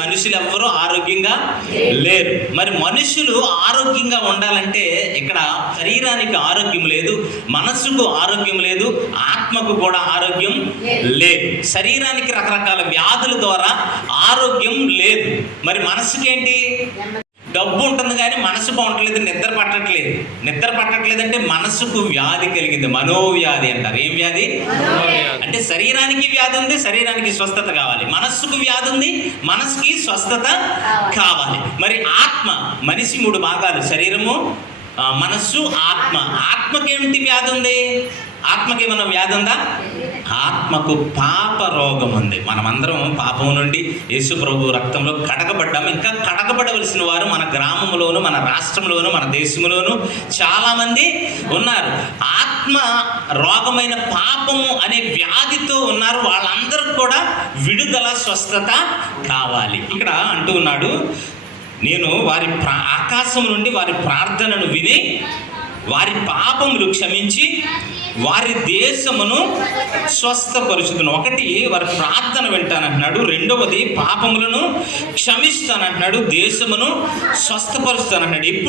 మనుషులు ఎవ్వరూ ఆరోగ్యంగా లేరు. మరి మనుషులు ఆరోగ్యంగా ఉండాలంటే ఇక్కడ శరీరానికి ఆరోగ్యం లేదు, మనస్సుకు ఆరోగ్యం లేదు, ఆత్మకు కూడా ఆరోగ్యం లేదు. శరీరానికి రకరకాల వ్యాధుల ద్వారా ఆరోగ్యం లేదు. మరి మనస్సుకేంటి? డబ్బు ఉంటుంది కానీ మనసు బాగుంటలేదు, నిద్ర పట్టట్లేదు అంటే మనసుకు వ్యాధి కలిగింది, మనోవ్యాధి అంటారు. ఏం వ్యాధి? అంటే శరీరానికి వ్యాధి ఉంది, శరీరానికి స్వస్థత కావాలి. మనస్సుకు వ్యాధి ఉంది, మనసుకి స్వస్థత కావాలి. మరి ఆత్మ, మనిషి 3 భాగాలు: శరీరము, మనస్సు, ఆత్మ. ఆత్మకేమిటి వ్యాధి ఉంది? ఆత్మకి ఏమన్నా వ్యాధి ఉందా? ఆత్మకు పాప రోగం ఉంది. మనమందరం పాపం నుండి యేసు ప్రభు రక్తంలో కడగబడ్డాము. ఇంకా కడగబడవలసిన వారు మన గ్రామంలోను, మన రాష్ట్రంలోను, మన దేశంలోను చాలామంది ఉన్నారు. ఆత్మ రోగమైన పాపము అనే వ్యాధితో ఉన్నారు. వాళ్ళందరూ కూడా విడుదల, స్వస్థత కావాలి. ఇక్కడ అంటూ ఉన్నాడు, నేను వారి ఆకాశం నుండి వారి ప్రార్థనను విని వారి పాపములు క్షమించి వారి దేశమును స్వస్థపరుచుతును. ఒకటి, వారి ప్రార్థన వింటానంటున్నాడు. రెండవది, పాపములను క్షమిస్తానంటున్నాడు. దేశమును స్వస్థపరుస్తానంటున్నాడు. ఇప్పుడు